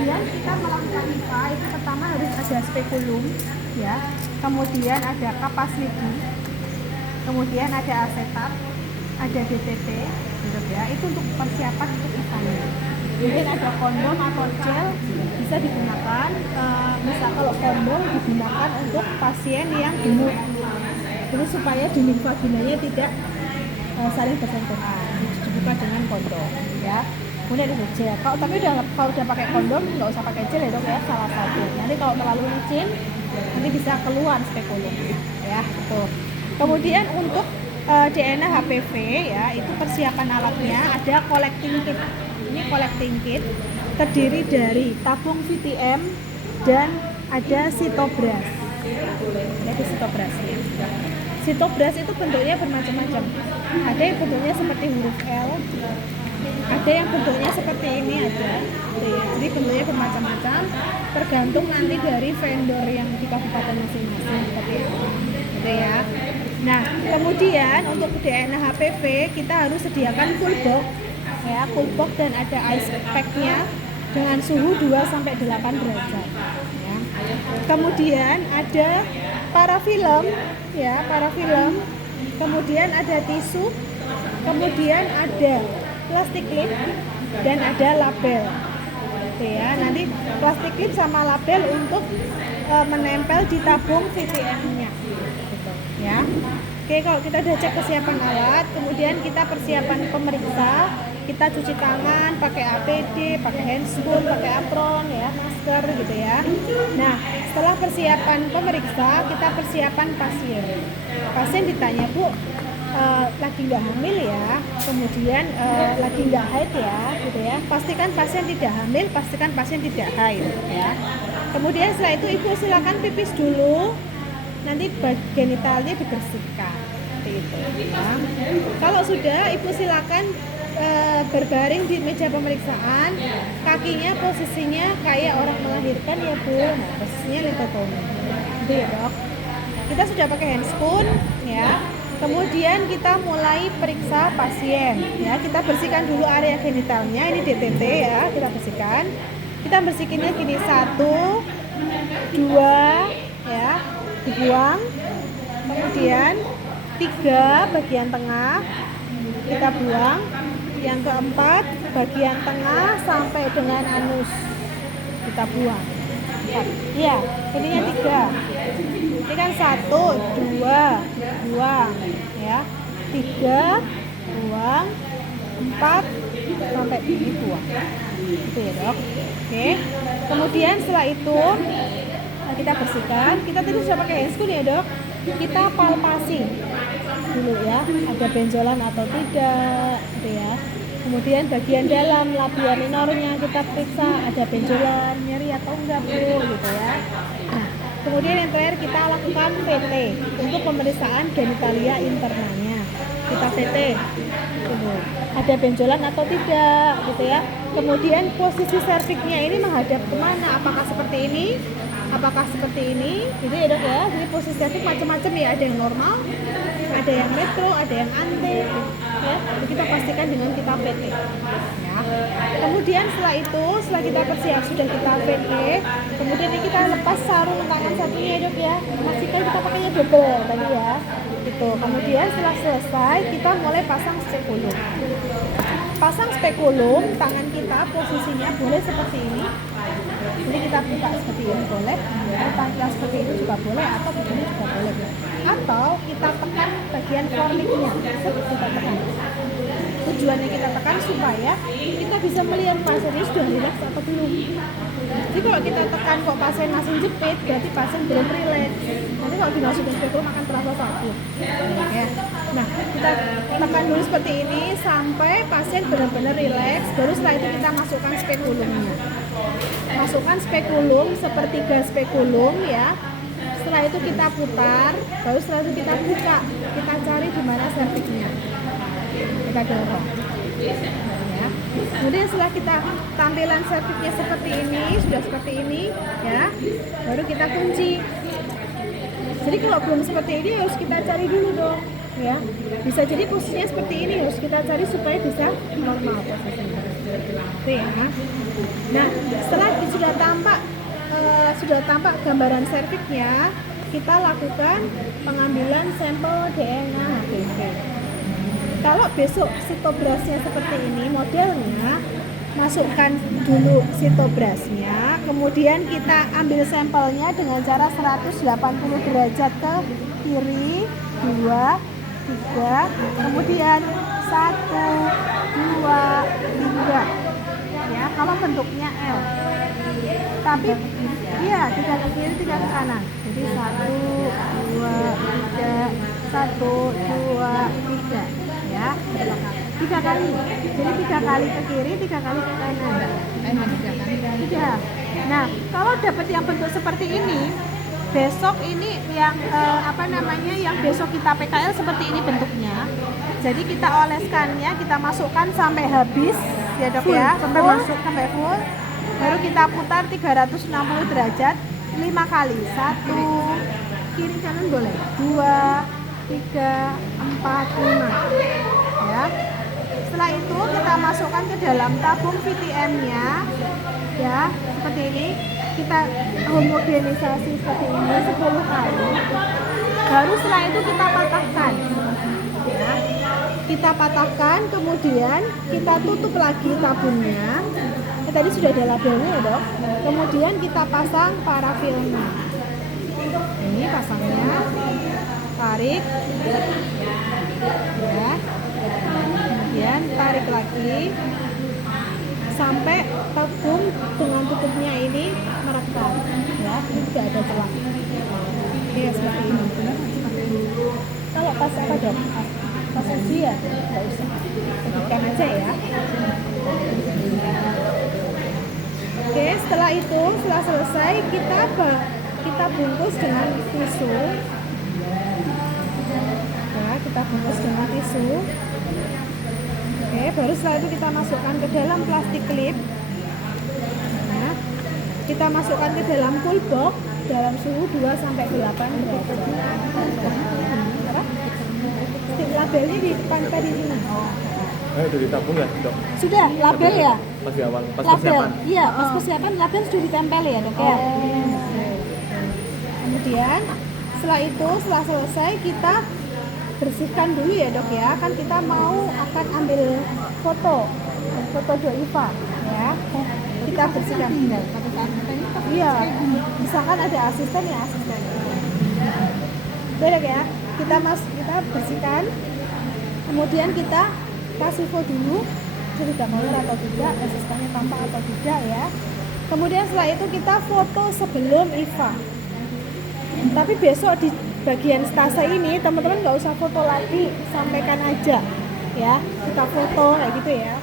kemudian kita melakukan IPA itu pertama harus ada spekulum, ya. Kemudian ada kapas lidi, kemudian ada asetat, ada DTP, gitu ya. Itu untuk persiapan untuk IPA-nya. Mungkin ada kondom atau gel bisa digunakan. Misal kalau kondom digunakan untuk pasien yang gemuk, jadi supaya dinding vaginanya tidak saling bersentuhan, dibuka dengan kondom, ya. Kemudian ada gel. Kalau udah pakai kondom nggak usah pakai gel ya dok ya, salah satu. Nanti kalau terlalu licin nanti bisa keluar spekulum, ya. Tuh. Kemudian untuk DNA HPV ya, itu persiapan alatnya ada collecting kit. Ini collecting kit terdiri dari tabung VTM dan ada sitobras. Jadi sitobrasnya. Sitobras itu bentuknya bermacam-macam. Ada yang bentuknya seperti huruf L, ada yang bentuknya seperti ini ada. Jadi bentuknya bermacam-macam, tergantung nanti dari vendor yang di kabupaten masing-masing seperti itu. Gitu ya. Nah, kemudian untuk DNA HPV kita harus sediakan full box, ya, full box dan ada ice pack-nya dengan suhu 2 sampai 8 derajat. Ya. Kemudian ada parafilm, ya, parafilm. Kemudian ada tisu, kemudian ada plastik clip dan ada label. Oke ya, nanti plastik clip sama label untuk menempel di tabung VTM-nya. Gitu, ya. Oke, kalau kita udah cek kesiapan alat, kemudian kita persiapan pemeriksa, kita cuci tangan, pakai APD, pakai handscoon, pakai apron, ya, masker gitu ya. Nah, setelah persiapan pemeriksa, kita persiapan pasien. Pasien ditanya, Bu, lagi nggak hamil ya, kemudian lagi nggak haid ya, gitu ya. Pastikan pasien tidak hamil, pastikan pasien tidak haid, ya. Kemudian setelah itu ibu silakan pipis dulu, nanti genitalnya dibersihkan, seperti itu. Ya. Kalau sudah, ibu silakan berbaring di meja pemeriksaan, kakinya posisinya kayak orang melahirkan ya Bu, nah, posisinya letotomi, gitu ya dok. Kita sudah pakai handscoon, ya. Kemudian kita mulai periksa pasien, ya. Kita bersihkan dulu area genitalnya, ini DTT ya, kita bersihkan. Kita bersihkannya gini, 1, 2, ya, dibuang. Kemudian 3 bagian tengah kita buang. Yang keempat bagian tengah sampai dengan anus kita buang. Iya, jadinya 3. Ini kan 1, 2, buang, ya. 3, buang. 4 sampai dibuang. Gitu ya dok. Oke. Kemudian setelah itu kita bersihkan. Kita tadi sudah pakai handscoon ya dok. Kita palpasi dulu ya, ada benjolan atau tidak, gitu ya. Kemudian bagian dalam labia minornya kita periksa, ada benjolan, nyeri atau enggak Bu, gitu ya. Nah, kemudian yang terakhir kita lakukan VT untuk pemeriksaan genitalia internalnya. Kita VT, gitu. Ada benjolan atau tidak, gitu ya. Kemudian posisi serviknya ini menghadap kemana? Apakah seperti ini? Apakah seperti ini? Gitu ya dok ya. Jadi posisi serviks macam-macam ya. Ada yang normal, ada yang retro, ada yang ante. Ya, kita pastikan dengan kita VT. Ya. Kemudian setelah itu, setelah kita persiap sudah kita VT, kemudian kita lepas sarung tangan satunya dok ya. Pastikan kita pakainya double tadi ya. Gitu. Kemudian setelah selesai, kita mulai pasang spekulum. Pasang spekulum, tangan kita posisinya boleh seperti ini. Jadi kita buka seperti ini boleh, kita seperti ini juga boleh, atau begini juga boleh. Atau kita tekan bagian forniknya, seperti kita tekan. Tujuannya kita tekan supaya kita bisa melihat pasien ini sudah rileks atau belum. Jadi kalau kita tekan kok pasien masih jepit, berarti pasien belum rileks. Nanti kalau dimasukin spekulum akan terasa sakit. Ya. Nah, kita tekan dulu seperti ini sampai pasien benar-benar rileks. Baru setelah itu kita masukkan spekulumnya. Masukkan spekulum sepertiga spekulum ya. Setelah itu kita putar, baru setelah itu kita buka, kita cari di mana serviknya. Kita dorong. Ya. Kemudian setelah kita tampilan serviknya seperti ini, sudah seperti ini, ya, baru kita kunci. Jadi kalau belum seperti ini harus kita cari dulu dong, ya. Bisa jadi posisinya seperti ini, harus kita cari supaya bisa normal posisinya. Oke ya. Nah, setelah sudah tampak gambaran serviknya, kita lakukan pengambilan sampel DNA HPV. Kalau besok sitobrasnya seperti ini modelnya, masukkan dulu sitobrasnya, kemudian kita ambil sampelnya dengan cara 180 derajat ke kiri, 2, 3, kemudian 1, 2, 3. Ya, kalau bentuknya L. Tapi iya, 3 ke kiri, 3 ke kanan. Jadi 1, 2, 3, 1, 2, 3. Ya, 3 kali. Jadi 3 kali ke kiri, 3 kali ke kanan. 3. Nah, kalau dapat yang bentuk seperti ini, besok ini yang yang besok kita PKL seperti ini bentuknya. Jadi kita oleskannya, kita masukkan sampai habis ya dok full, ya, sampai full, masuk sampai full. Baru kita putar 360 derajat 5 kali. 1, kiri kanan boleh. 2, 3, 4, 5. Ya. Setelah itu kita masukkan ke dalam tabung VTM-nya. Ya, seperti ini. Kita homogenisasi seperti ini 10 kali. Baru setelah itu kita patahkan. Ya. Kita patahkan, kemudian kita tutup lagi tabungnya. Tadi sudah ada labelnya ya dok. Kemudian kita pasang parafilmnya. Ini pasangnya, tarik, ya. Kemudian tarik lagi sampai tabung dengan tutupnya ini merekat. Ya, ini tidak ada celah. Oke, seperti ini. Kalau pas apa dok? Pas uji ya, nggak usah. Tekan aja ya. Oke, setelah itu, setelah selesai kita bungkus dengan tisu. Ya, kita bungkus dengan tisu. Oke, baru setelah itu kita masukkan ke dalam plastik klip. Nah, kita masukkan ke dalam cool box dalam suhu 2 sampai 8 derajat. Labelnya di depan tadi sini. Itu ditabung ya, dok? Sudah, label ya? Pas di awal, pas label. persiapan? Iya, pas persiapan label sudah ditempel ya dok ya? Kemudian setelah selesai kita bersihkan dulu ya dok ya. Kan kita akan ambil foto Doiva ya. Kita bersihkan. Iya, misalkan ada asisten ya asisten. Baik ya, kita bersihkan. Kemudian kita kasih foto dulu, jadi gambar atau tidak, asistennya tampak atau tidak ya. Kemudian setelah itu kita foto sebelum IVA. Tapi besok di bagian stase ini teman-teman nggak usah foto lagi, sampaikan aja ya. Kita foto kayak gitu ya.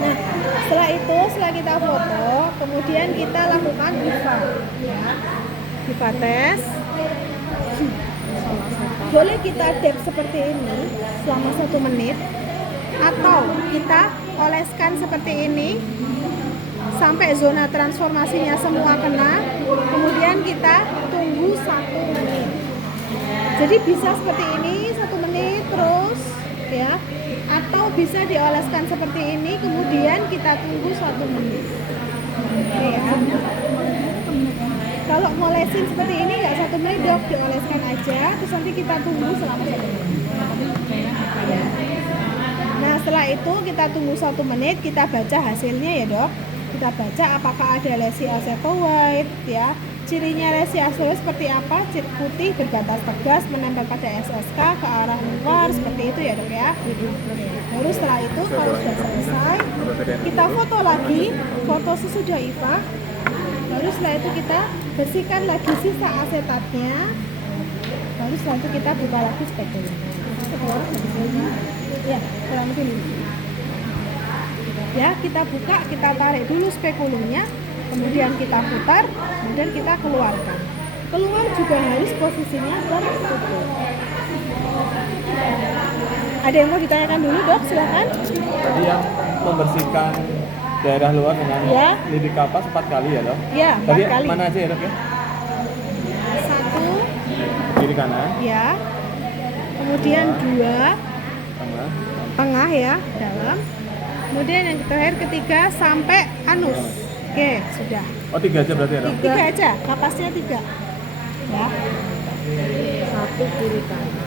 Nah, setelah kita foto, kemudian kita lakukan IVA ya. IVA tes. Boleh kita dab seperti ini selama 1 menit, atau kita oleskan seperti ini sampai zona transformasinya semua kena, kemudian kita tunggu 1 menit. Jadi bisa seperti ini 1 menit terus ya, atau bisa dioleskan seperti ini kemudian kita tunggu 1 menit. Oke ya. Kalau ngolesin seperti ini nggak 1 menit dok, dioleskan aja, terus nanti kita tunggu selama 1 menit. Nah setelah itu kita tunggu 1 menit, kita baca hasilnya ya dok. Kita baca apakah ada lesi acetoid ya. Cirinya lesi acetoid seperti apa? Putih, berbatas tegas, menempel pada SSK ke arah luar, seperti itu ya dok ya. Baru setelah itu kalau sudah selesai, kita foto lagi, foto sesudah IVA. Baru setelah itu kita bersihkan lagi sisa asetatnya. Baru setelah itu kita buka lagi spekulumnya. Ya, kurang lebih ini. Ya, kita buka, kita tarik dulu spekulumnya, kemudian kita putar, kemudian kita keluarkan. Keluar juga harus posisinya tertutup. Ada yang mau ditanyakan dulu dok? Silakan. Tadi yang membersihkan daerah luar dengan lidi kapas 4 kali ya dok? Iya, 4 kali. Mana aja ya dok ya? 1 kiri kanan ya, kemudian 2 tengah ya, dalam, kemudian yang terakhir ketiga sampai anus Oke, sudah. Oh 3 aja berarti ya dok? 3 aja, kapasnya 3. Ya. Satu kiri kanan.